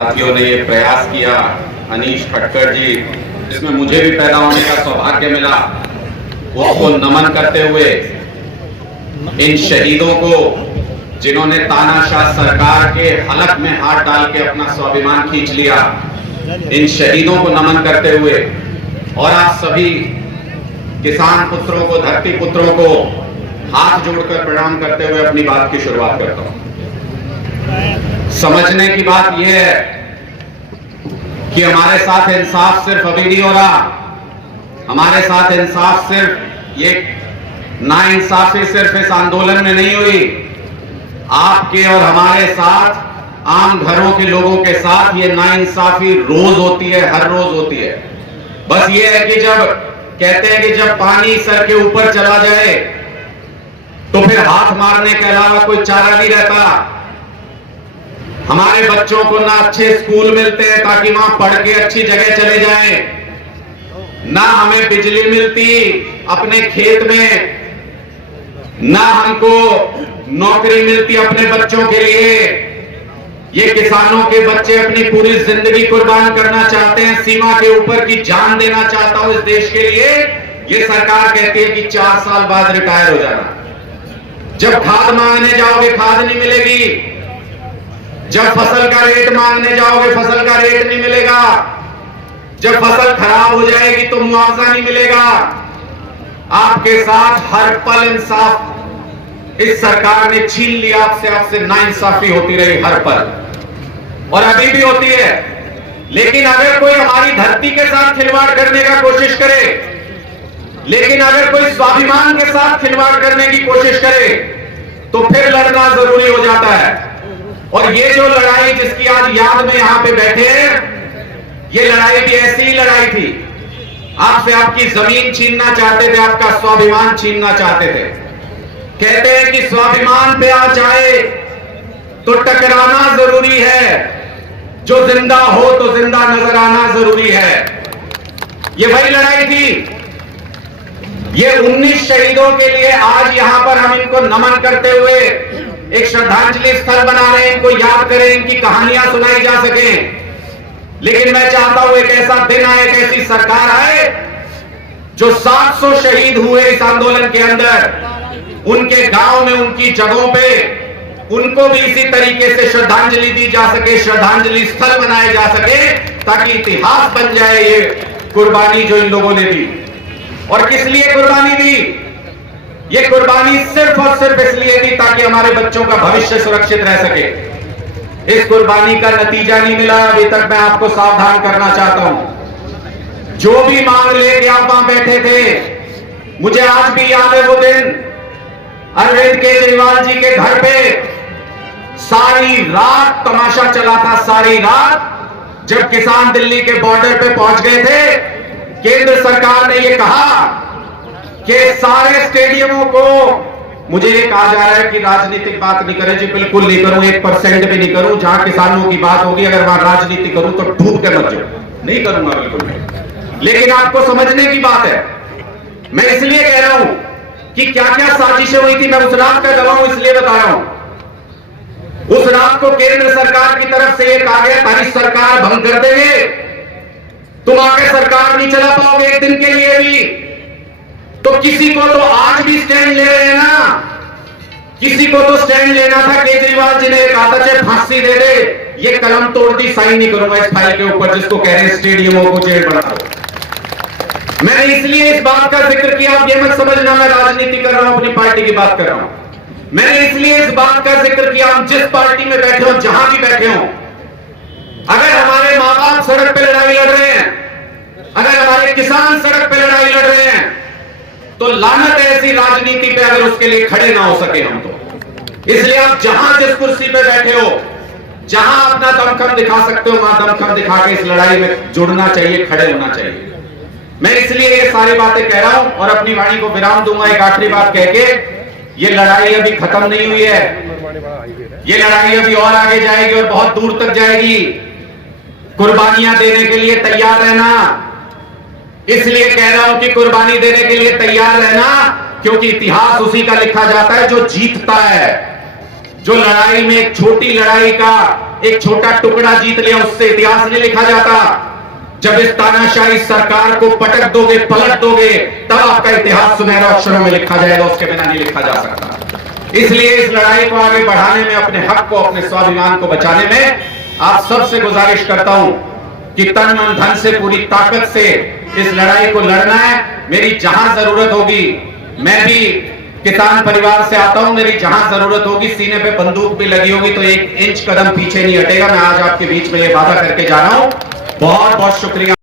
साथियों ने ये प्रयास किया, अनीश खटकर जी, जिसमें मुझे भी पैदा होने का सौभाग्य मिला, उसको नमन करते हुए इन शहीदों को जिन्होंने तानाशाह सरकार के हलक में हाथ डाल के अपना स्वाभिमान खींच लिया, इन शहीदों को नमन करते हुए और आप सभी किसान पुत्रों को, धरती पुत्रों को हाथ जोड़कर प्रणाम करते हुए अपनी बात की शुरुआत करता हूं। समझने की बात यह है कि हमारे साथ इंसाफ सिर्फ अभी नहीं हो रहा, हमारे साथ इंसाफ सिर्फ ये नाइंसाफी सिर्फ इस आंदोलन में नहीं हुई, आपके और हमारे साथ आम घरों के लोगों के साथ ये नाइंसाफी रोज होती है, हर रोज होती है। बस ये है कि जब कहते हैं कि जब पानी सर के ऊपर चला जाए तो फिर हाथ मारने के अलावा कोई चारा नहीं रहता। हमारे बच्चों को ना अच्छे स्कूल मिलते हैं ताकि वहां पढ़ के अच्छी जगह चले जाएं, ना हमें बिजली मिलती अपने खेत में, ना हमको नौकरी मिलती अपने बच्चों के लिए। ये किसानों के बच्चे अपनी पूरी जिंदगी कुर्बान करना चाहते हैं, सीमा के ऊपर की जान देना चाहता हूं इस देश के लिए। ये सरकार कहती है कि 4 साल बाद रिटायर हो जाना। जब खाद मांगने जाओगे खाद नहीं मिलेगी, जब फसल का रेट मांगने जाओगे फसल का रेट नहीं मिलेगा, जब फसल खराब हो जाएगी तो मुआवजा नहीं मिलेगा। आपके साथ हर पल इंसाफ इस सरकार ने छीन लिया, आपसे नाइंसाफी होती रही हर पल और अभी भी होती है। लेकिन अगर कोई हमारी धरती के साथ खिलवाड़ करने का कोशिश करे, लेकिन अगर कोई स्वाभिमान के साथ खिलवाड़ करने की कोशिश करे तो फिर लड़ना जरूरी हो जाता है। और ये जो लड़ाई जिसकी आज याद में यहां पे बैठे हैं, ये लड़ाई भी ऐसी ही लड़ाई थी। आपसे आपकी जमीन छीनना चाहते थे, आपका स्वाभिमान छीनना चाहते थे। कहते हैं कि स्वाभिमान पे आ जाए तो टकराना जरूरी है, जो जिंदा हो तो जिंदा नजर आना जरूरी है। ये वही लड़ाई थी। ये 19 शहीदों के लिए आज यहां पर हम इनको नमन करते हुए एक श्रद्धांजलि स्थल बना रहे हैं, इनको याद करें, इनकी कहानियां सुनाई जा सके। लेकिन मैं चाहता हूं एक ऐसा दिन आए, एक ऐसी सरकार आए जो 700 शहीद हुए इस आंदोलन के अंदर, उनके गांव में, उनकी जगहों पे उनको भी इसी तरीके से श्रद्धांजलि दी जा सके, श्रद्धांजलि स्थल बनाए जा सके, ताकि इतिहास बन जाए ये कुर्बानी जो इन लोगों ने दी। और किस लिए कुर्बानी दी? ये कुर्बानी सिर्फ और सिर्फ इसलिए दी ताकि हमारे बच्चों का भविष्य सुरक्षित रह सके। इस कुर्बानी का नतीजा नहीं मिला अभी तक, मैं आपको सावधान करना चाहता हूं। जो भी मांग लेके आप वहां बैठे थे, मुझे आज भी याद है वो दिन अरविंद केजरीवाल जी के घर पे सारी रात तमाशा चला था, सारी रात। जब किसान दिल्ली के बॉर्डर पे पहुंच गए थे, केंद्र सरकार ने यह कहा कि सारे स्टेडियमों को, मुझे ये कहा जा रहा है कि राजनीतिक बात नहीं करें जी, बिल्कुल नहीं करूं, 1% भी नहीं करूं। जहां किसानों की बात होगी अगर वहां राजनीति करूं तो डूब के मर जाऊं, नहीं करूंगा बिल्कुल नहीं। लेकिन आपको समझने की बात है, मैं इसलिए कह रहा हूं कि क्या क्या साजिशें हुई थी, मैं उस रात का गवाह हूं, इसलिए बता रहा हूं। उस रात को केंद्र सरकार की तरफ से यह कहा गया तारी सरकार भंग कर देंगे, तुम आगे सरकार नहीं चला पाओगे एक दिन के लिए भी। तो किसी को तो आज भी स्टैंड ले रहे हैं ना, किसी को तो स्टैंड लेना था। केजरीवाल जी ने कहा था चाहे फांसी दे दे, ये कलम तोड़ दी, साइन नहीं करूंगा इस फाइल के ऊपर जिसको कह रहे हैं स्टेडियमों को जेल बना दो। मैंने इसलिए इस बात का जिक्र किया, आप ये मत समझना मैं राजनीति कर रहा हूं, अपनी पार्टी की बात कर रहा हूं। मैंने इसलिए इस बात का जिक्र किया, हम जिस पार्टी में बैठे हो, जहां भी बैठे हो, अगर हमारे मां बाप सड़क पे लड़ाई लड़ रहे हैं, अगर हमारे किसान सड़क पे लड़ाई लड़ रहे हैं, तो लानत है ऐसी राजनीति पे अगर उसके लिए खड़े ना हो सके हम तो। इसलिए आप जहां जिस कुर्सी पे बैठे हो, जहां अपना दमखम दिखा सकते हो, वहां दमखम दिखा के इस लड़ाई में जुड़ना चाहिए, खड़े होना चाहिए। मैं इसलिए ये सारी बातें कह रहा हूं और अपनी वाणी को विराम दूंगा एक आखिरी बात कह के, ये लड़ाई अभी खत्म नहीं हुई है, ये लड़ाई अभी और आगे जाएगी और बहुत दूर तक जाएगी। कुर्बानियां देने के लिए तैयार रहना, इसलिए कह रहा हूं कि कुर्बानी देने के लिए तैयार रहना, क्योंकि इतिहास उसी का लिखा जाता है जो जीतता है, जो लड़ाई में, एक छोटी लड़ाई का एक छोटा टुकड़ा जीत लिया, उससे इतिहास नहीं लिखा जाता। जब इस तानाशाही सरकार को पटक दोगे, पलट दोगे, तब आपका इतिहास सुनहरे अक्षरों में लिखा जाएगा, उसके बिना नहीं लिखा जा सकता। इसलिए इस लड़ाई को आगे बढ़ाने में, अपने हक को, अपने स्वाभिमान को बचाने में आप सबसे गुजारिश करता हूं कि तन मन धन से, पूरी ताकत से इस लड़ाई को लड़ना है। मेरी जहां जरूरत होगी, मैं भी किसान परिवार से आता हूं, मेरी जहां जरूरत होगी, सीने पे बंदूक भी लगी होगी तो 1 इंच कदम पीछे नहीं हटेगा। मैं आज आपके बीच में ये वादा करके जा रहा हूं। बहुत बहुत शुक्रिया।